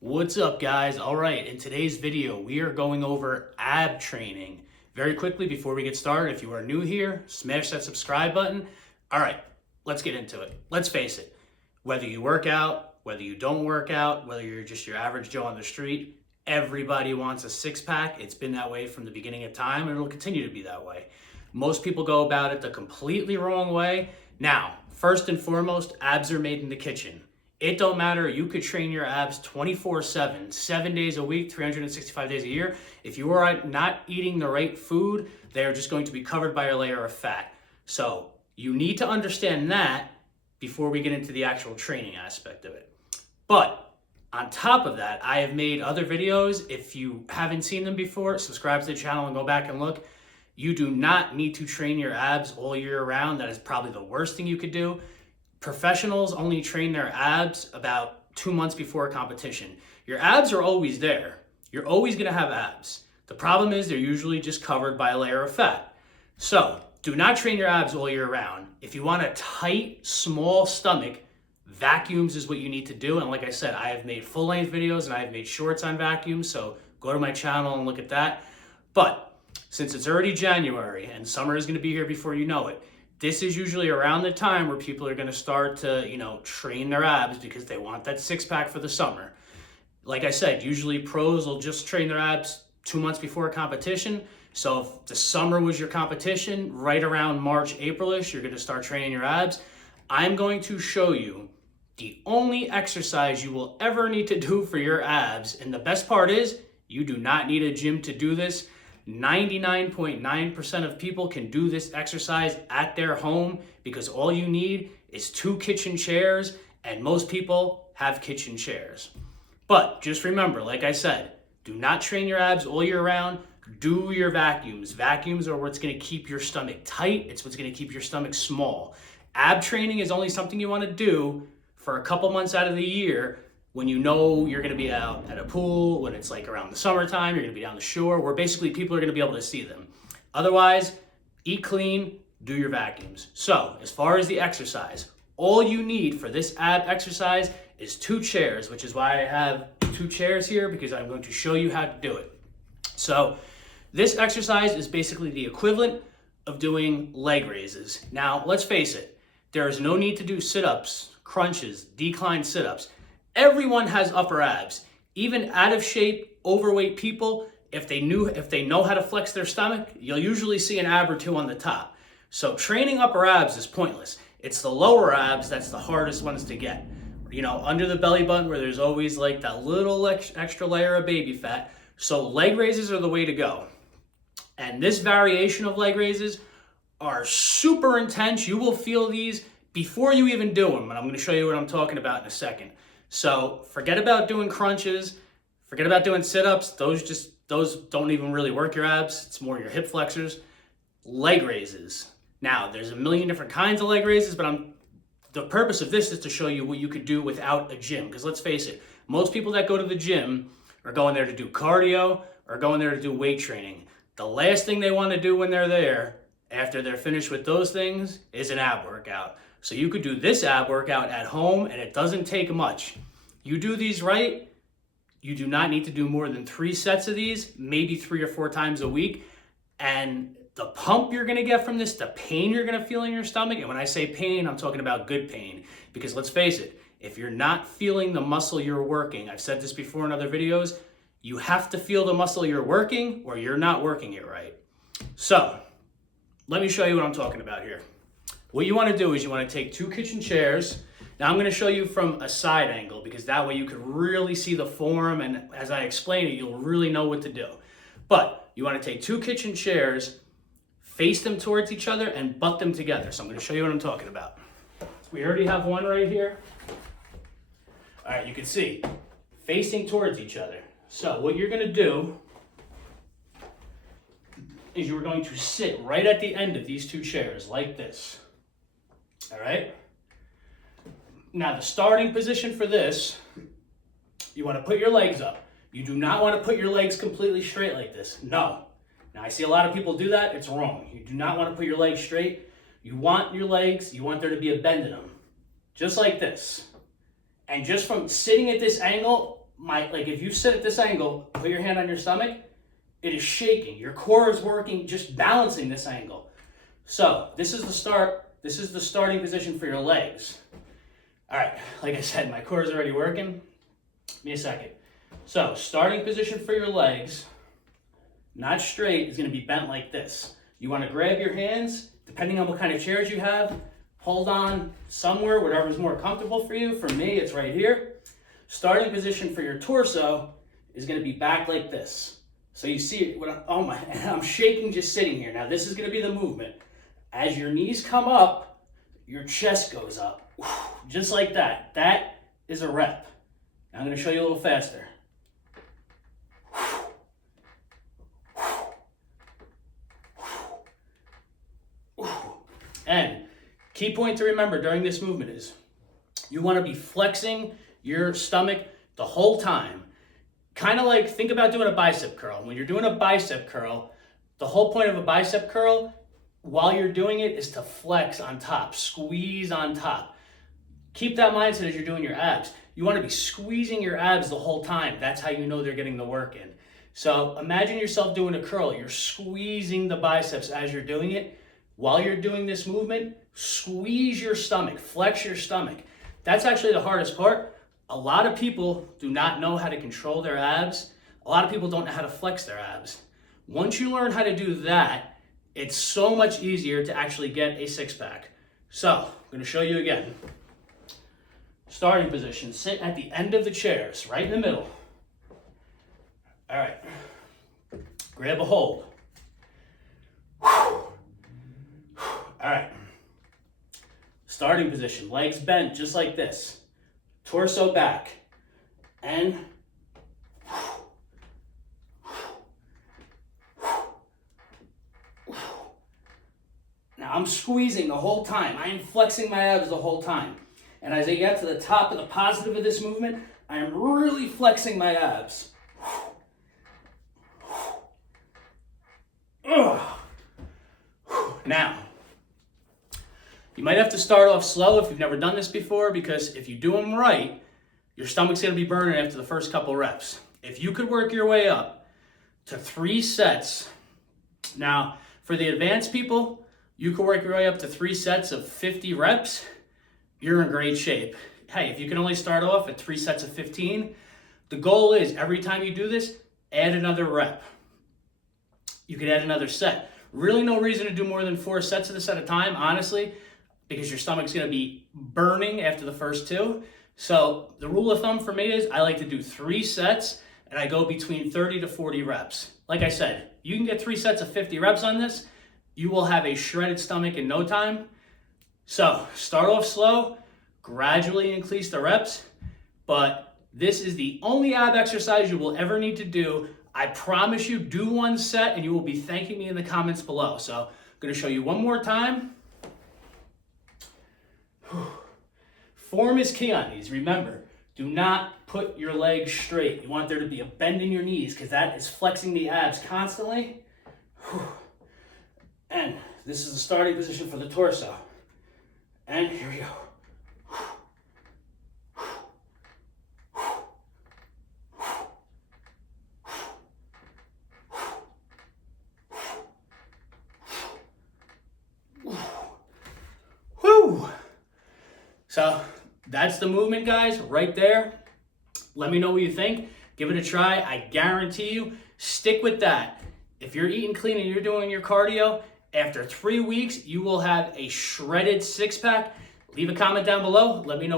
What's up, guys? All right, in today's video, we are going over ab training. Very quickly, before we get started, if you are new here, smash that subscribe button. All right, let's get into it. Let's face it, whether you work out, whether you don't work out, whether you're just your average Joe on the street, everybody wants a six-pack. It's been that way from the beginning of time, and it'll continue to be that way. Most people go about it the completely wrong way. Now, first and foremost, abs are made in the kitchen. It don't matter. You could train your abs 24/7, 7 days a week, 365 days a year. If you are not eating the right food, they are just going to be covered by a layer of fat. So you need to understand that before we get into the actual training aspect of it. But on top of that, I have made other videos. If you haven't seen them before, subscribe to the channel and go back and look. You do not need to train your abs all year round. That is probably the worst thing you could do. Professionals only train their abs about 2 months before a competition. Your abs are always there. You're always gonna have abs. The problem is they're usually just covered by a layer of fat. So do not train your abs all year round. If you want a tight, small stomach, vacuums is what you need to do. And like I said, I have made full-length videos and I have made shorts on vacuums. So go to my channel and look at that. But since it's already January and summer is gonna be here before you know it, this is usually around the time where people are going to start to, train their abs because they want that six-pack for the summer. Like I said, usually pros will just train their abs 2 months before a competition. So if the summer was your competition, right around March, April-ish, you're going to start training your abs. I'm going to show you the only exercise you will ever need to do for your abs. And the best part is you do not need a gym to do this. 99.9% of people can do this exercise at their home because all you need is 2 kitchen chairs, and most people have kitchen chairs. But just remember, like I said, do not train your abs all year round. Do your vacuums. Vacuums are what's going to keep your stomach tight. It's what's going to keep your stomach small. Ab training is only something you want to do for a couple months out of the year when you know you're going to be out at a pool, when it's like around the summertime, you're going to be down the shore, where basically people are going to be able to see them. Otherwise, eat clean, do your vacuums. So as far as the exercise, all you need for this ab exercise is 2 chairs, which is why I have 2 chairs here, because I'm going to show you how to do it. So this exercise is basically the equivalent of doing leg raises. Now, let's face it, there is no need to do sit-ups, crunches, decline sit-ups. Everyone has upper abs. Even out of shape, overweight people, if they know how to flex their stomach, you'll usually see an ab or 2 on the top. So training upper abs is pointless. It's the lower abs that's the hardest ones to get. Under the belly button where there's always like that little extra layer of baby fat. So leg raises are the way to go. And this variation of leg raises are super intense. You will feel these before you even do them. And I'm going to show you what I'm talking about in a second. So forget about doing crunches, forget about doing sit-ups. Those don't even really work your abs. It's more your hip flexors. Leg raises. Now, there's a million different kinds of leg raises, but the purpose of this is to show you what you could do without a gym. Because let's face it, most people that go to the gym are going there to do cardio or going there to do weight training. The last thing they want to do when they're there, after they're finished with those things, is an ab workout. So you could do this ab workout at home, and it doesn't take much. You do these right, you do not need to do more than 3 sets of these, maybe 3 or 4 times a week. And the pump you're gonna get from this, the pain you're gonna feel in your stomach, and when I say pain, I'm talking about good pain. Because let's face it, if you're not feeling the muscle you're working, I've said this before in other videos, you have to feel the muscle you're working or you're not working it right. So, let me show you what I'm talking about here. What you want to do is you want to take 2 kitchen chairs. Now I'm going to show you from a side angle because that way you can really see the form, and as I explain it, you'll really know what to do. But you want to take 2 kitchen chairs, face them towards each other, and butt them together. So I'm going to show you what I'm talking about. We already have one right here. All right, you can see, facing towards each other. So what you're going to do is you're going to sit right at the end of these 2 chairs like this. All right. Now the starting position for this, you want to put your legs up. You do not want to put your legs completely straight like this. No. Now I see a lot of people do that. It's wrong. You do not want to put your legs straight. You want your legs, you want there to be a bend in them. Just like this. And just from sitting at this angle, like if you sit at this angle, put your hand on your stomach, it is shaking. Your core is working, just balancing this angle. So this is the start. This is the starting position for your legs. All right, like I said, my core is already working. Give me a second. So starting position for your legs, not straight, is gonna be bent like this. You wanna grab your hands, depending on what kind of chairs you have, hold on somewhere, whatever is more comfortable for you. For me, it's right here. Starting position for your torso is gonna be back like this. So you see it, oh my, I'm shaking just sitting here. Now this is gonna be the movement. As your knees come up, your chest goes up, just like that. That is a rep. Now I'm gonna show you a little faster. And key point to remember during this movement is you want to be flexing your stomach the whole time. Kind of like, think about doing a bicep curl. When you're doing a bicep curl, the whole point of a bicep curl, while you're doing it, is to flex on top, squeeze on top. Keep that mindset as you're doing your abs. You want to be squeezing your abs the whole time. That's how you know they're getting the work in. So imagine yourself doing a curl. You're squeezing the biceps as you're doing it. While you're doing this movement, squeeze your stomach, flex your stomach. That's actually the hardest part. A lot of people do not know how to control their abs. A lot of people don't know how to flex their abs. Once you learn how to do that, it's so much easier to actually get a six-pack. So, I'm gonna show you again. Starting position, sit at the end of the chairs, right in the middle. All right, grab a hold. All right, starting position, legs bent just like this, torso back, and now I'm squeezing the whole time. I am flexing my abs the whole time. And as I get to the top of the positive of this movement, I am really flexing my abs. Now, you might have to start off slow if you've never done this before, because if you do them right, your stomach's gonna be burning after the first couple reps. If you could work your way up to 3 sets, now for the advanced people, you could work your way up to 3 sets of 50 reps, you're in great shape. Hey, if you can only start off at 3 sets of 15, the goal is every time you do this, add another rep. You could add another set. Really no reason to do more than 4 sets of this at a time, honestly, because your stomach's gonna be burning after the first 2. So the rule of thumb for me is I like to do 3 sets and I go between 30 to 40 reps. Like I said, you can get 3 sets of 50 reps on this, you will have a shredded stomach in no time. So start off slow, gradually increase the reps, but this is the only ab exercise you will ever need to do. I promise you, do 1 set and you will be thanking me in the comments below. So I'm gonna show you one more time. Form is key on these. Remember, do not put your legs straight. You want there to be a bend in your knees because that is flexing the abs constantly. And this is the starting position for the torso. And here we go. Whew. So that's the movement, guys, right there. Let me know what you think. Give it a try. I guarantee you, stick with that. If you're eating clean and you're doing your cardio, after 3 weeks, you will have a shredded 6-pack. Leave a comment down below. Let me know.